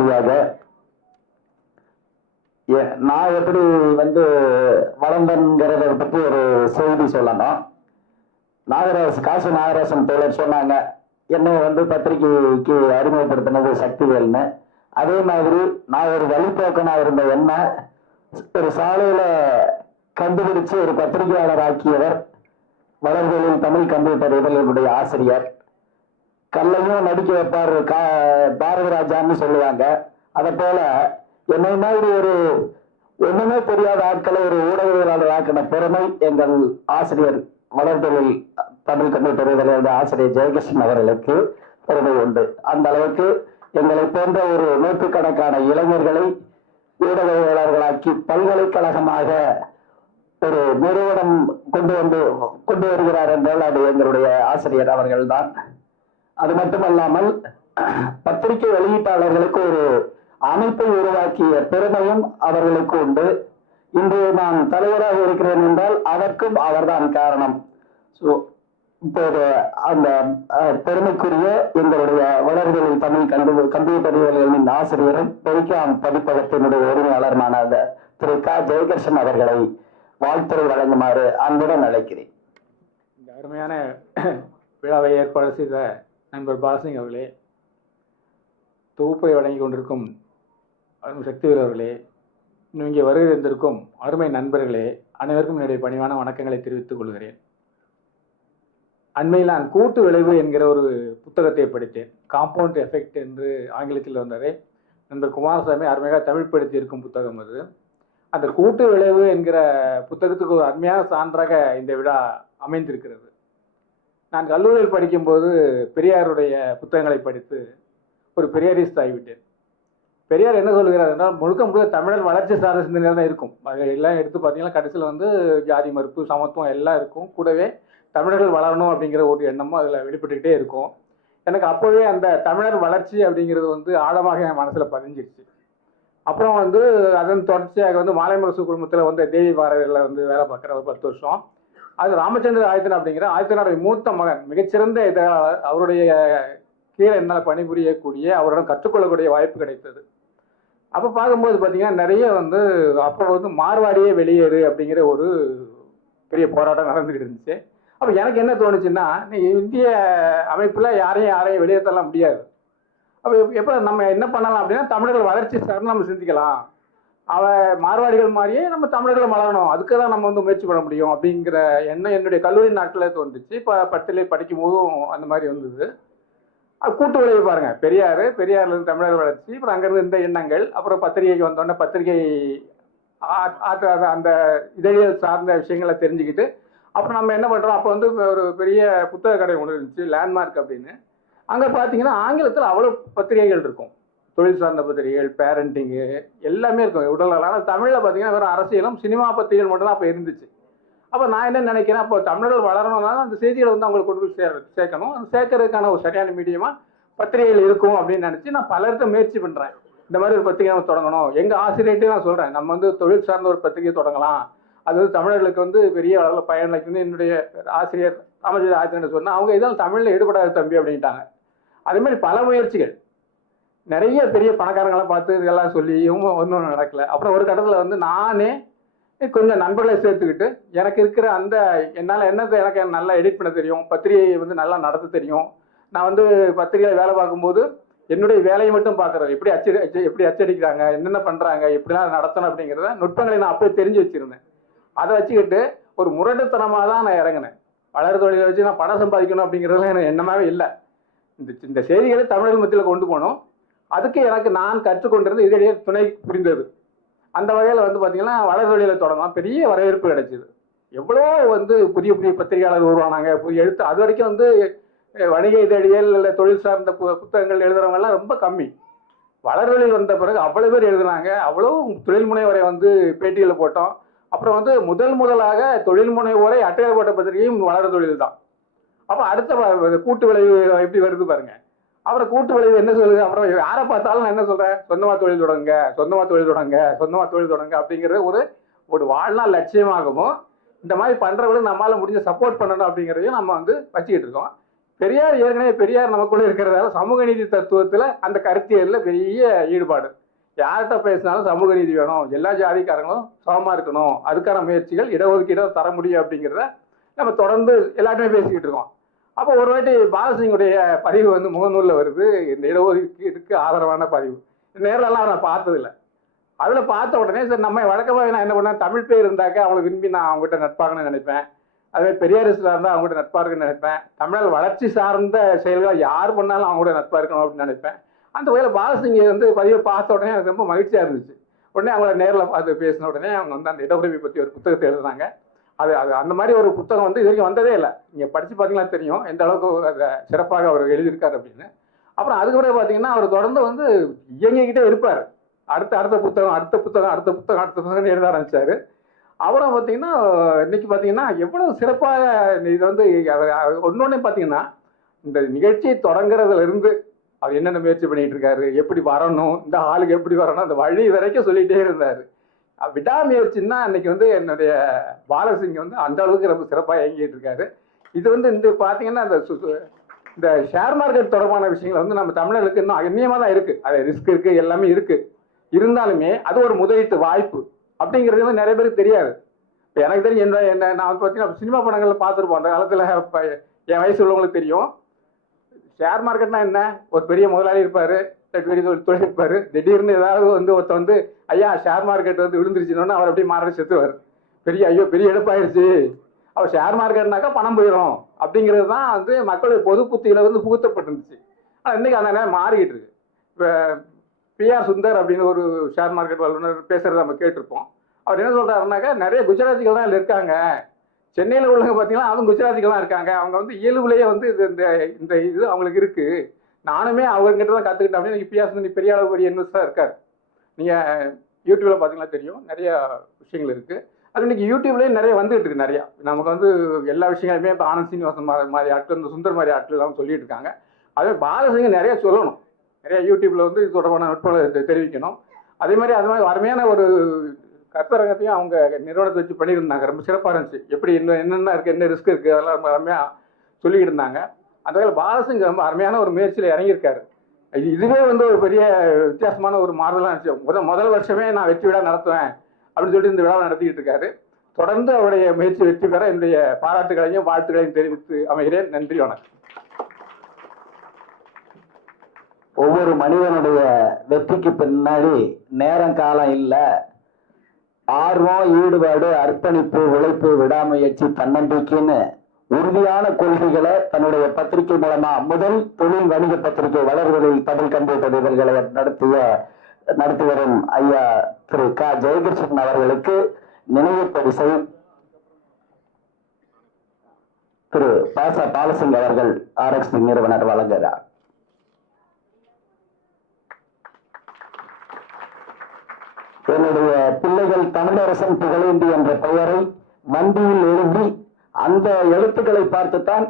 வழியாக. நான் எப்படி வந்து வளர்ந்தேங்கிறத பற்றி ஒரு செய்தி சொல்லணும். நாகராஜ் காசி நாகராசன் தோழர் சொன்னாங்க என்னை வந்து பத்திரிகைக்கு அறிமுகப்படுத்தினது சக்திவேல்னு. அதே மாதிரி நான் ஒரு வழிபோக்கனா இருந்த என்ன ஒரு சாலையில கண்டுபிடிச்சு ஒரு பத்திரிகையாளர் ஆக்கியவர் வளர்களில் தமிழ் கம்ப்யூட்டர் இதழினுடைய ஆசிரியர். கல்லையும் நடிக்க வைப்பார் கா பாரதிராஜான்னு சொல்லுவாங்க. அதை போல என்னை மாதிரி ஒரு ஒண்ணுமே தெரியாத ஆட்களை ஒரு ஊடகவியலாளர் ஆக்கின பெருமை எங்கள் ஆசிரியர் மலர்தொழில் தமிழ் கம்ப்யூட்டர் இதழினுடைய ஆசிரியர் ஜெயகிருஷ்ணன் அவர்களுக்கு பெருமை உண்டு. அந்த அளவுக்கு எங்களை போன்ற ஒரு நூற்றுக்கணக்கான இளைஞர்களை ஊடகவியலாளர்களாக்கி பல்கலைக்கழகமாக ஒரு நிறுவனம் கொண்டு வந்து கொண்டு வருகிறார் என்றால் அது எங்களுடைய ஆசிரியர் அவர்கள்தான். அது மட்டுமல்லாமல் பத்திரிகை வெளியீட்டாளர்களுக்கு ஒரு அமைப்பை உருவாக்கிய பெருமையும் அவர்களுக்கு உண்டு. இன்று நான் தலைவராக இருக்கிறேன் என்றால் அதற்கும் அவர்தான் காரணம். ஸோ இப்போது அந்த பெருமைக்குரிய எங்களுடைய வளர்களில் தமிழ் கண்டு கம்ப்யூட்டர் அறிவியல்களின் ஆசிரியரும் பெரிக்காம் பதிப்பகத்தினுடைய உரிமையாளருமான அந்த திரு க. ஜெயகிருஷ்ணன் அவர்களை வாழ்த்துறை வழங்குமாறு அன்புடன் அழைக்கிறேன். அருமையான விழாவை ஏற்பாடு செய்த நண்பர் பாலசிங் அவர்களே தொகுப்பை வழங்கி கொண்டிருக்கும் அருமை சக்திவேல் அவர்களே இன்னும் இங்கே வருகை இருந்திருக்கும் அருமை நண்பர்களே அனைவருக்கும் என்னுடைய பணிவான வணக்கங்களை தெரிவித்துக் கொள்கிறேன். அண்மையில் நான் கூட்டு விளைவு என்கிற ஒரு புத்தகத்தை படித்தேன். காம்பவுண்ட் எஃபெக்ட் என்று ஆங்கிலத்தில் வந்தாரே நண்பர் குமாரசாமி அருமையாக தமிழ் படுத்தி இருக்கும் புத்தகம் அது. அந்த கூட்டு விளைவு என்கிற புத்தகத்துக்கு ஒரு அருமையான சான்றாக இந்த விழா அமைந்திருக்கிறது. நான் கல்லூரியில் படிக்கும்போது பெரியாருடைய புத்தகங்களை படித்து ஒரு பெரியாரிஸ்ட் ஆகிவிட்டேன். பெரியார் என்ன சொல்கிறார் என்றால் முழுக்க முழுக்க தமிழர் வளர்ச்சி சார்ந்த சிந்தனையாக தான் இருக்கும். அது எல்லாம் எடுத்து பார்த்தீங்கன்னா கடைசியில் வந்து ஜாதி மறுப்பு சமத்துவம் எல்லாம் இருக்கும். கூடவே தமிழர்கள் வளரணும் அப்படிங்கிற ஒரு எண்ணமும் அதில் வெளிப்பட்டுக்கிட்டே இருக்கும். எனக்கு அப்போவே அந்த தமிழர் வளர்ச்சி அப்படிங்கிறது வந்து ஆழமாக என் மனசில் பதிஞ்சிருச்சு. அப்புறம் வந்து அதன் தொடர்ச்சியாக வந்து மாலைமரசு குடும்பத்தில் வந்து தேவி பாரதியில் வந்து வேலை பார்க்குற ஒரு பத்து வருஷம். அது ராமச்சந்திர ஆயத்தன் அப்படிங்கிற ஆயத்தனுடைய மூத்த மகன் மிகச்சிறந்த இதழாளர் அவருடைய கீழே என்னால் பணிபுரியக்கூடிய அவரிடம் கற்றுக்கொள்ளக்கூடிய வாய்ப்பு கிடைத்தது. அப்போ பார்க்கும்போது பார்த்தீங்கன்னா நிறைய வந்து அப்போ வந்து மார்வாடியே வெளியேறு அப்படிங்கிற ஒரு பெரிய போராட்டம் நடந்துகிட்டு இருந்துச்சு. அப்போ எனக்கு என்ன தோணுச்சுன்னா நீ இந்திய அமைப்பில் யாரையும் யாரையும் வெளியே தள்ள முடியாது. அப்போ எப்போ நம்ம என்ன பண்ணலாம் அப்படின்னா தமிழர்கள் வளர்ச்சி சார் நம்ம சிந்திக்கலாம். அவள் மார்வாடிகள் மாதிரியே நம்ம தமிழர்கள் மலரணும். அதுக்கு தான் நம்ம வந்து முயற்சி பண்ண முடியும் அப்படிங்கிற எண்ணம் என்னுடைய கல்லூரி நாட்களில் தோன்றுச்சு. இப்போ பத்திலே படிக்கும் போதும் அந்த மாதிரி வந்தது. அது கூட்டு விளைவு பாருங்க. பெரியார் பெரியார்லேருந்து தமிழர் வளர்ச்சி அப்புறம் அங்கேருந்து இந்த எண்ணங்கள் அப்புறம் பத்திரிகைக்கு வந்தோடனே பத்திரிகை ஆ- ஆற்ற அந்த- அந்த இதழியல் சார்ந்த விஷயங்களை தெரிஞ்சுக்கிட்டு அப்புறம் நம்ம என்ன பண்ணுறோம் அப்போ வந்து ஒரு பெரிய புத்தக கடை ஒன்று இருந்துச்சு லேண்ட்மார்க் அப்படின்னு. அங்கே பார்த்தீங்கன்னா ஆங்கிலத்தில் அவ்வளோ பத்திரிகைகள் இருக்கும். தொழில் சார்ந்த பத்திரிகைகள் பேரண்டிங்கு எல்லாமே இருக்கும். உடல் ஆனால் தமிழில் பார்த்தீங்கன்னா வெறும் அரசியலும் சினிமா பத்திரிகைகள் மட்டும் தான் அப்போ இருந்துச்சு. அப்போ நான் என்ன நினைக்கிறேன் அப்போ தமிழர்கள் வளரணும்னா அந்த செய்திகளை வந்து அவங்களுக்கு கொண்டு போய் சேர் சேர்க்கணும். அந்த சேர்க்கறதுக்கான ஒரு சரியான மீடியமாக பத்திரிகைகள் இருக்கும் அப்படின்னு நினச்சி நான் பலர்கிட்ட முயற்சி பண்ணுறேன் இந்த மாதிரி ஒரு பத்திரிகை நம்ம தொடங்கணும். எங்கள் ஆசிரியர்கிட்டையும் நான் சொல்கிறேன் நம்ம வந்து தொழில் சார்ந்த ஒரு பத்திரிகை தொடங்கலாம். அது வந்து தமிழர்களுக்கு வந்து பெரிய அளவில் பயனளிக்குன்னு என்னுடைய ஆசிரியர் ராமஜி ஆசிரியர் சொன்னால் அவங்க இதெல்லாம் தமிழில் ஈடுபடாத தம்பி அப்படின்ட்டாங்க. அதேமாதிரி பல முயற்சிகள். நிறைய பெரிய பணக்காரங்களாம் பார்த்து இதெல்லாம் சொல்லியும் ஒன்றும் நடக்கல. அப்புறம் ஒரு கட்டத்தில் வந்து நானே கொஞ்சம் நண்பர்களை சேர்த்துக்கிட்டு எனக்கு இருக்கிற அந்த என்னால் என்ன எனக்கு நல்லா எடிட் பண்ண தெரியும் பத்திரிகையை வந்து நல்லா நடத்த தெரியும். நான் வந்து பத்திரிகையில் வேலை பார்க்கும்போது என்னுடைய வேலையை மட்டும் பார்க்குறது எப்படி அச்சடி எப்படி அச்சடிக்கிறாங்க என்னென்ன பண்ணுறாங்க எப்படிலாம் நடத்தணும் அப்படிங்கிறத நுட்பங்களை நான் அப்போயே தெரிஞ்சு வச்சுருந்தேன். அதை வச்சுக்கிட்டு ஒரு முரட்டுத்தனமாக தான் நான் இறங்கினேன். வளர தொழிலை வச்சு நான் பணம் சம்பாதிக்கணும் அப்படிங்கிறதுலாம் எனக்கு எண்ணமாகவே இல்லை. இந்த இந்த செய்திகளை தமிழர்கள் மத்தியில் கொண்டு போகணும் அதுக்கு எனக்கு நான் கற்றுக்கொண்டிருந்த இதழியே துணை புரிந்தது. அந்த வகையில் வந்து பார்த்தீங்கன்னா வளர் தொழிலை தொடங்கலாம். பெரிய வரவேற்பு கிடைச்சிது. எவ்வளோ வந்து புதிய புதிய பத்திரிகையாளர் உருவானாங்க. புதிய எழுத்து அது வரைக்கும் வந்து வணிக இதழியல் இல்லை தொழில் சார்ந்த பு- புத்தகங்கள் எழுதுகிறவங்கெல்லாம் ரொம்ப கம்மி. வளர்வெளியில் வந்த பிறகு அவ்வளோ பேர் எழுதுனாங்க. அவ்வளோ தொழில் முனைவரை வந்து பேட்டியில் போட்டோம். அப்புறம் வந்து முதல் முதலாக தொழில் முனைவோரை அட்டையில் போட்ட பத்திரிகையும் வளர தொழில் தான். அப்போ அடுத்த கூட்டு விளைவு எப்படி வருது பாருங்கள் அப்புறம் கூட்டு விளைவு என்ன சொல்லுது? அப்புறம் யாரை பார்த்தாலும் நான் என்ன சொல்றேன்? சொந்தமா தொழில் தொடங்க சொந்தமா தொழில் தொடங்க சொந்தமா தொழில் தொடங்க அப்படிங்கிறது ஒரு ஒரு வாழ்நாள் லட்சியமாகவும் இந்த மாதிரி பண்றவங்களுக்கு நம்மளால முடிஞ்ச சப்போர்ட் பண்ணணும் அப்படிங்கிறதையும் நம்ம வந்து வச்சுக்கிட்டு இருக்கோம். பெரியார் ஏற்கனவே பெரியார் நமக்குள்ள இருக்கிறதால சமூக நீதி தத்துவத்துல அந்த கருத்தியல்ல பெரிய ஈடுபாடு. யார்கிட்ட பேசினாலும் சமூக நீதி வேணும். எல்லா ஜாதிக்காரங்களும் சமமா இருக்கணும். அதுக்கான முயற்சிகள் இடஒதுக்கீடு தர முடியும் அப்படிங்கிறத நம்ம தொடர்ந்து எல்லாருமே பேசிக்கிட்டு இருக்கோம். அப்போ ஒரு வாட்டி பாலசிங்குடைய பதிவு வந்து முகநூலில் வருது. இந்த இடஒதுக்கீடுக்கு ஆதரவான பதிவு. நேரிலலாம் நான் பார்த்ததில்ல. அதில் பார்த்த உடனே சரி நம்ம வழக்கமாக நான் என்ன பண்ணேன் தமிழ் பேர் இருந்தாக்க அவங்களை விரும்பி நான் அவங்ககிட்ட நட்பாகணும்னு நினைப்பேன். அதுவே பெரியாரிஸ்டாக இருந்தால் அவங்ககிட்ட நட்பாக இருக்குன்னு நினைப்பேன். தமிழர் வளர்ச்சி சார்ந்த செயல்களை யார் பண்ணாலும் அவங்க கூட நட்பாக இருக்கணும் அப்படின்னு நினைப்பேன். அந்த வகையில் பாலசிங்கை வந்து பதிவை பார்த்த உடனே எனக்கு ரொம்ப மகிழ்ச்சியாக இருந்துச்சு. உடனே அவங்கள நேரில் பார்த்து பேசின உடனே அவங்க வந்து அந்த இடஒதுக்கீடு பற்றி ஒரு புத்தகத்தை எழுதுனாங்க. அது அது அந்த மாதிரி ஒரு புத்தகம் வந்து இது வரைக்கும் வந்ததே இல்லை. நீங்கள் படித்து பார்த்தீங்கன்னா தெரியும் எந்த அளவுக்கு அதை சிறப்பாக அவர் எழுதியிருக்கார் அப்படின்னு. அப்புறம் அதுக்கு பார்த்தீங்கன்னா அவர் தொடர்ந்து வந்து இயங்கிக்கிட்டே இருப்பார். அடுத்த அடுத்த புத்தகம் அடுத்த புத்தகம் அடுத்த புத்தகம் அடுத்த புத்தகம் எழுத ஆரம்பித்தார் அப்புறம் பார்த்தீங்கன்னா இன்னைக்கு பார்த்தீங்கன்னா எவ்வளோ சிறப்பாக இது வந்து ஒன்னொன்னே பார்த்தீங்கன்னா இந்த நிகழ்ச்சி தொடங்குறதுலேருந்து அவர் என்னென்ன முயற்சி பண்ணிகிட்டு இருக்காரு எப்படி வரணும் இந்த ஆளுக்கு எப்படி வரணும் அந்த வழி வரைக்கும் சொல்லிகிட்டே இருந்தார். விடாமுயற்சின்னா அன்னைக்கு வந்து என்னுடைய பாலசிங் வந்து அந்த அளவுக்கு ரொம்ப சிறப்பாக இயங்கிட்டு இருக்காரு. இது வந்து இந்த பார்த்தீங்கன்னா இந்த சு- இந்த ஷேர் மார்க்கெட் தொடர்பான விஷயங்கள் வந்து நம்ம தமிழர்களுக்கு இன்னும் அந்நியமாக தான் இருக்குது அது ரிஸ்க் இருக்குது எல்லாமே இருக்குது இருந்தாலுமே அது ஒரு முதலீட்டு வாய்ப்பு அப்படிங்கிறது வந்து நிறைய பேருக்கு தெரியாது. இப்போ எனக்கு தெரியும் என்ன என்ன நான் வந்து பார்த்தீங்கன்னா சினிமா படங்கள்ல பார்த்துருப்போம் அந்த காலத்தில் இப்போ என் வயசு உள்ளவங்களுக்கு தெரியும். ஷேர் மார்க்கெட்னா என்ன? ஒரு பெரிய முதலாளி இருப்பார். இல்ல திடீர்னு ஏதாவது வந்து ஒருத்த வந்து ஐயா ஷேர் மார்க்கெட் வந்து விழுந்துருச்சுன்னு அவர் அப்படியே மாறி செத்துவார் பெரிய ஐயோ பெரிய எடுப்பாயிருச்சு அவர் ஷேர் மார்க்கெட்னாக்கா பணம் போயிடும் அப்படிங்கிறது தான் வந்து மக்களுடைய பொது புத்தியில வந்து புகுத்தப்பட்டிருந்துச்சு. ஆனால் இன்னைக்கு அந்த நேரம் மாறிக்கிட்டு இருக்கு. இப்போ பிஆர் சுந்தர் அப்படின்னு ஒரு ஷேர் மார்க்கெட் வல்லுநர் பேசுகிறத நம்ம கேட்டிருப்போம். அவர் என்ன சொல்றாருனாக்கா நிறைய குஜராத்திகள் தான் இருக்காங்க. சென்னையில் உள்ளவங்க பார்த்தீங்கன்னா அவங்க குஜராத்திகள் தான் இருக்காங்க. அவங்க வந்து இயல்புலேயே வந்து இது இந்த இந்த இது அவங்களுக்கு இருக்குது நானுமே அவங்ககிட்ட தான் கற்றுக்கிட்டேன் அப்படின்னு இப்பயாசு சுந்தர் பெரிய அளவு பெரிய இன்வெஸ்டராக இருக்கார். நீங்கள் யூடியூப்பில் பார்த்தீங்கன்னா தெரியும். நிறைய விஷயங்கள் இருக்குது அது இன்னைக்கு யூடியூப்லேயே நிறைய வந்துகிட்டு இருக்கு நிறையா. நமக்கு வந்து எல்லா விஷயங்களுமே இப்போ ஆனந்த் சீனிவாசன் மாதிரி மாதிரி ஆட்கள் இந்த சுந்தர் மாதிரி ஆட்கள் எல்லாம் சொல்லிட்டு இருக்காங்க. அதே பாலசிங்க நிறைய சொல்லணும். நிறைய யூடியூப்பில் வந்து இது தொடர்பான நுட்பங்களை தெரிவிக்கணும். அதே மாதிரி அது மாதிரி அருமையான ஒரு கருத்தரங்கத்தையும் அவங்க நிறுவனத்தை வச்சு பண்ணியிருந்தாங்க. ரொம்ப சிறப்பாக இருந்துச்சு. எப்படி என்ன என்னென்ன இருக்குது என்ன ரிஸ்க் இருக்குது அதெல்லாம் ரொம்ப அருமையாக சொல்லிக்கிட்டு இருந்தாங்க. அந்த வகையில் பாலசிங் ரொம்ப அருமையான ஒரு முயற்சியில் இறங்கியிருக்காரு. இது இதுவே வந்து ஒரு பெரிய வித்தியாசமான ஒரு மாறுதலாக இருந்துச்சு. முதல் முதல் வருஷமே நான் வெற்றி விழா நடத்துவேன் அப்படின்னு சொல்லிட்டு இந்த விழாவை நடத்திக்கிட்டு இருக்காரு. தொடர்ந்து அவருடைய முயற்சி வெற்றி பெற என்னுடைய பாராட்டுகளையும் வாழ்த்துக்களையும் தெரிவித்து அமைகிறேன். நன்றி வணக்கம். ஒவ்வொரு மனிதனுடைய வெற்றிக்கு பின்னாடி நேரம் காலம் இல்லை. ஆர்வம் ஈடுபாடு அர்ப்பணிப்பு உழைப்பு விடாமுயற்சி தன்னம்பிக்கைன்னு உறுதியான கொள்கைகளை தன்னுடைய பத்திரிகை மூலமா முதல் தொழில் வணிக பத்திரிகை வளர்வதில் தமிழ் கம்ப்யூட்டர் இதழ்களை நடத்திய நடத்தி வரும் ஐயா திரு க. ஜெயகிருஷ்ணன் அவர்களுக்கு நினைவு பரிசை திரு பாச பாலசிங் அவர்கள் ஆர்எக்ஸ் நிறுவனர் வழங்குகிறார். என்னுடைய பிள்ளைகள் தமிழரசன் புகழேந்தி என்ற பெயரை வண்டியில் எழுதி அந்த எழுத்துக்களை பார்த்துத்தான்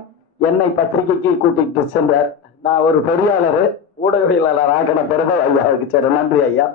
என்னை பத்திரிகைக்கு கூட்டிட்டு சென்றார். நான் ஒரு பொறியாளர் ஊடகவியலாளர் ஆக்கின பிறகு ஐயாவுக்கு சரி நன்றி ஐயா.